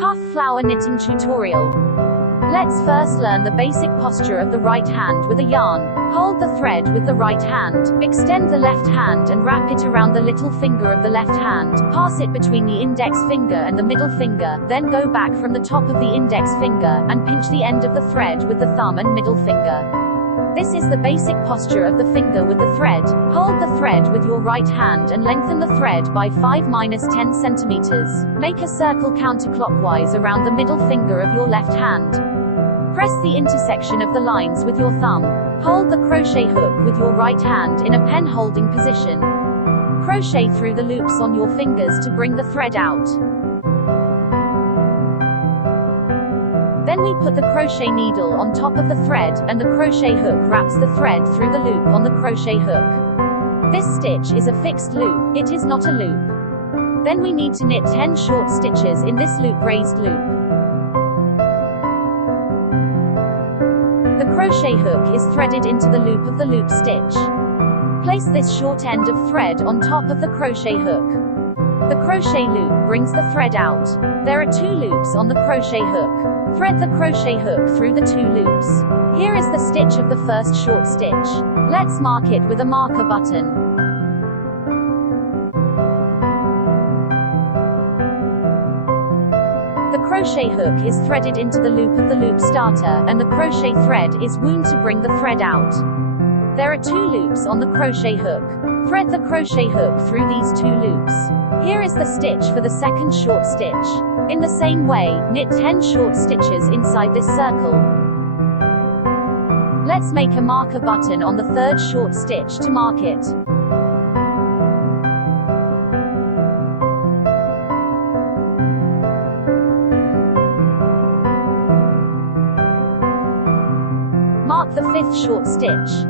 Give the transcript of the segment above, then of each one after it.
Puff flower knitting tutorial. Let's first learn the basic posture of the right hand with a yarn. Hold the thread with the right hand, extend the left hand and wrap it around the little finger of the left hand. Pass it between the index finger and the middle finger, then go back from the top of the index finger, and pinch the end of the thread with the thumb and middle finger. This is the basic posture of the finger with the thread. Hold the thread with your right hand and lengthen the thread by 5-10 centimeters. Make a circle counterclockwise around the middle finger of your left hand. Press the intersection of the lines with your thumb. Hold the crochet hook with your right hand in a pen holding position. Crochet through the loops on your fingers to bring the thread out. Then we put the crochet needle on top of the thread, and the crochet hook wraps the thread through the loop on the crochet hook. This stitch is a fixed loop, it is not a loop. Then we need to knit 10 short stitches in this loop raised loop. The crochet hook is threaded into the loop of the loop stitch. Place this short end of thread on top of the crochet hook. The crochet loop brings the thread out. There are 2 loops on the crochet hook. Thread the crochet hook through the 2 loops. Here is the stitch of the first short stitch. Let's mark it with a marker button. The crochet hook is threaded into the loop of the loop starter, and the crochet thread is wound to bring the thread out. There are 2 loops on the crochet hook. Thread the crochet hook through these 2 loops. Here is the stitch for the second short stitch. In the same way, knit 10 short stitches inside this circle. Let's make a marker button on the third short stitch to mark it. Mark the 5th short stitch.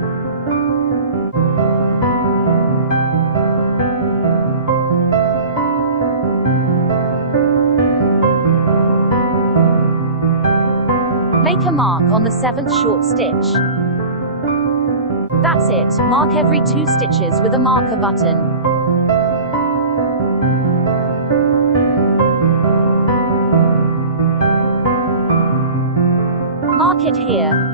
Make a mark on the 7th short stitch. That's it, mark every 2 stitches with a marker button. Mark it here.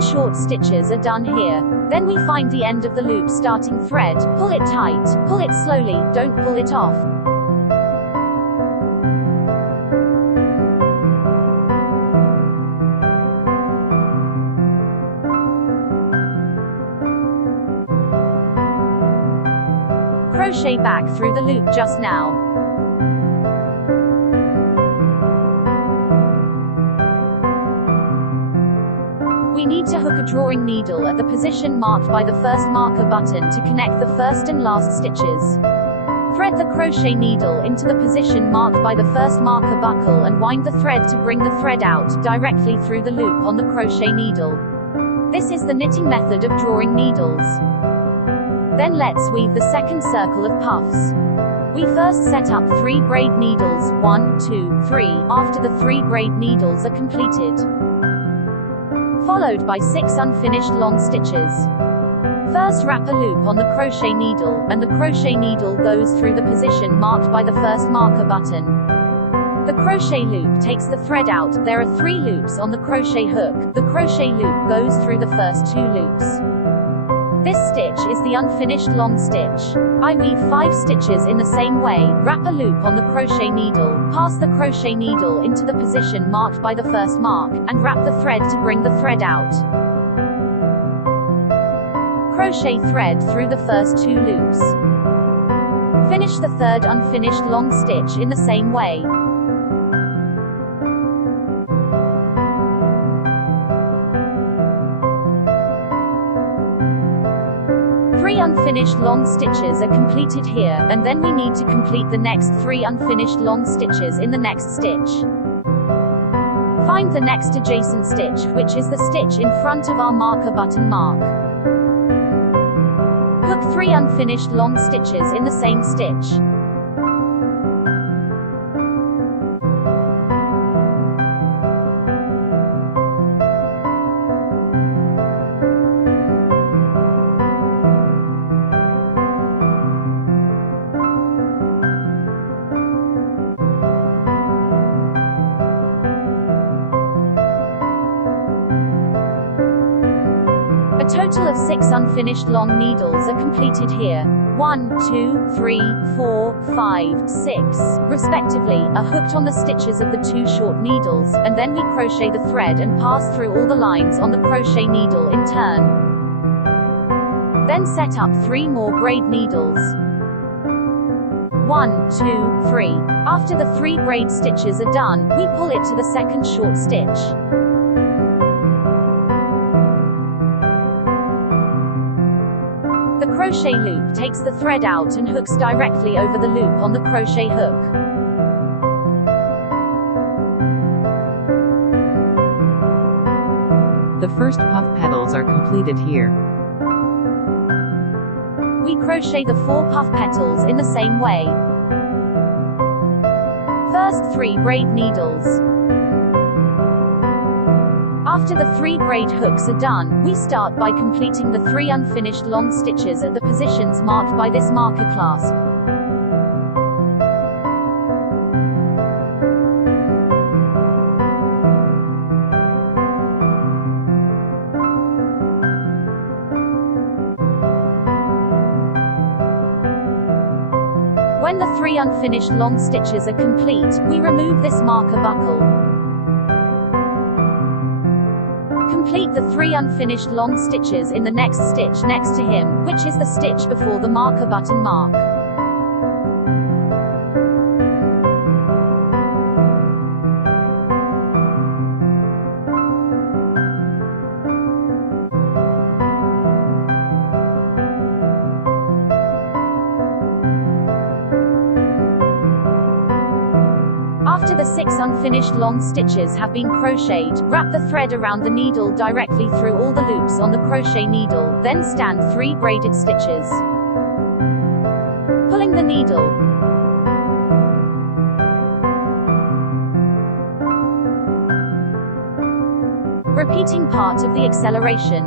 Short stitches are done here. Then we find the end of the loop starting thread, pull it tight, pull it slowly, don't pull it off. Crochet back through the loop just now. We need to hook a drawing needle at the position marked by the first marker button to connect the first and last stitches. Thread the crochet needle into the position marked by the first marker buckle and wind the thread to bring the thread out directly through the loop on the crochet needle. This is the knitting method of drawing needles. Then let's weave the second circle of puffs. We first set up 3 braid needles, 1, 2, 3, after the 3 braid needles are completed, followed by 6 unfinished long stitches. First wrap a loop on the crochet needle, and the crochet needle goes through the position marked by the first marker button. The crochet loop takes the thread out. There are 3 loops on the crochet hook. The crochet loop goes through the first 2 loops. This stitch is the unfinished long stitch. I weave 5 stitches in the same way. Wrap a loop on the crochet needle, pass the crochet needle into the position marked by the first mark, and wrap the thread to bring the thread out. Crochet thread through the first 2 loops. Finish the third unfinished long stitch in the same way. Unfinished long stitches are completed here, and then we need to complete the next 3 unfinished long stitches in the next stitch. Find the next adjacent stitch, which is the stitch in front of our marker button mark. Hook 3 unfinished long stitches in the same stitch. total of 6 unfinished long needles are completed here. 1, 2, 3, 4, 5, 6, respectively, are hooked on the stitches of the 2 short needles, and then we crochet the thread and pass through all the lines on the crochet needle in turn. Then set up 3 more braid needles. 1, 2, 3. After the 3 braid stitches are done, we pull it to the second short stitch. The crochet loop takes the thread out and hooks directly over the loop on the crochet hook. The first puff petals are completed here. We crochet the 4 puff petals in the same way. First 3 braid needles. After the 3 braid hooks are done, we start by completing the 3 unfinished long stitches at the positions marked by this marker clasp. When the 3 unfinished long stitches are complete, we remove this marker buckle. Complete the 3 unfinished long stitches in the next stitch next to him, which is the stitch before the marker button mark. After the 6 unfinished long stitches have been crocheted, wrap the thread around the needle directly through all the loops on the crochet needle, then stand 3 braided stitches. Pulling the needle. Repeating part of the acceleration.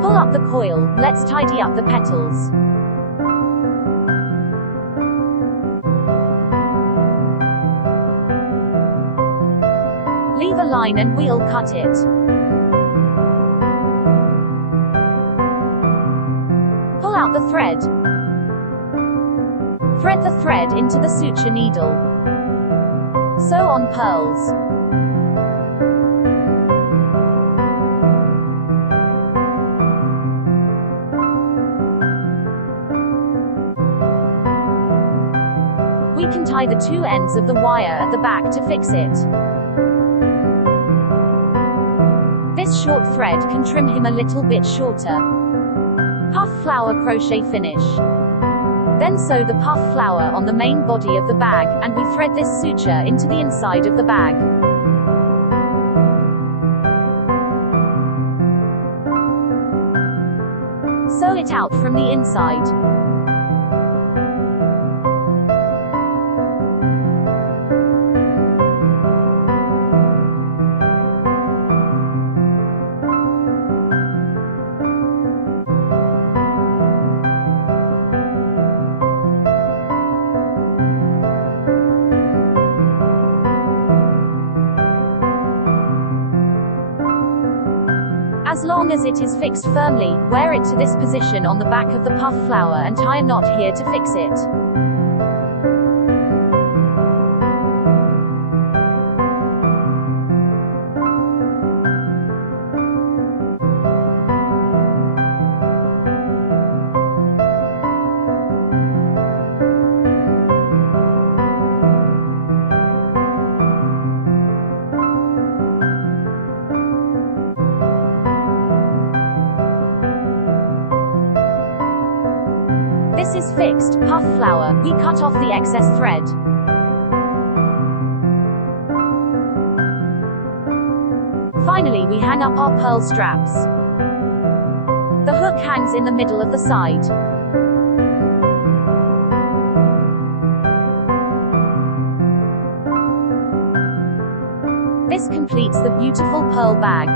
Pull up the coil, let's tidy up the petals. Leave a line and we'll cut it. Pull out the thread. Thread the thread into the suture needle. Sew on pearls. We can tie the 2 ends of the wire at the back to fix it. This short thread can trim him a little bit shorter. Puff flower crochet finish. Then sew the puff flower on the main body of the bag, and we thread this suture into the inside of the bag. Sew it out from the inside. As long as it is fixed firmly, wear it to this position on the back of the puff flower and tie a knot here to fix it. This is fixed puff flower. We cut off the excess thread. Finally, we hang up our pearl straps. The hook hangs in the middle of the side. This completes the beautiful pearl bag.